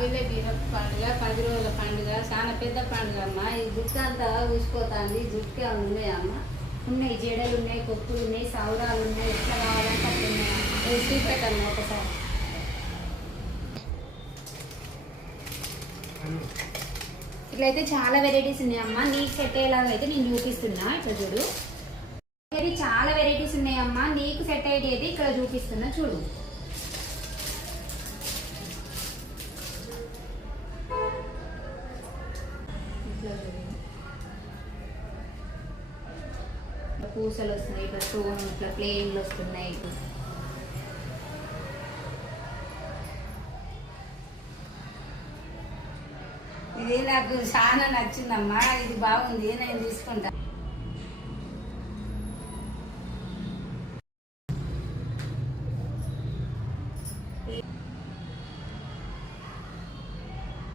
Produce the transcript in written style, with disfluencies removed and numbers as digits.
ఆవిలే బీరప్ప పండుగ 10 రోజుల పండుగ చాలా పెద్ద పండుగ అమ్మ. ఈ జుట్టు అంతా ఊసిపోతుంది. జుట్టుకే ఉన్నాయమ్మ. ఉన్నాయి, జడలు ఉన్నాయి, కొప్పులు ఉన్నాయి, సౌరాలు ఉన్నాయి, ఎట్లా కావాలంటే అట్లా ఉన్నాయి. చూపెట్టమ్మా ఒకసారి. ఇట్లయితే చాలా వెరైటీస్ ఉన్నాయమ్మా. నీకు సెట్ అయ్యేలాగా అయితే నేను చూపిస్తున్నా. ఇట్లా చూడు, ఇది చాలా వెరైటీస్ ఉన్నాయమ్మా. నీకు సెట్ అయ్యేది ఇక్కడ చూపిస్తున్నా చూడు. పూసలు వస్తున్నాయి, ఇట్లా స్టోన్, ఇట్లా ప్లేన్లు వస్తున్నాయి. ఇది నాకు చాలా నచ్చిందమ్మా. ఇది బాగుంది, నేను తీసుకుంటా.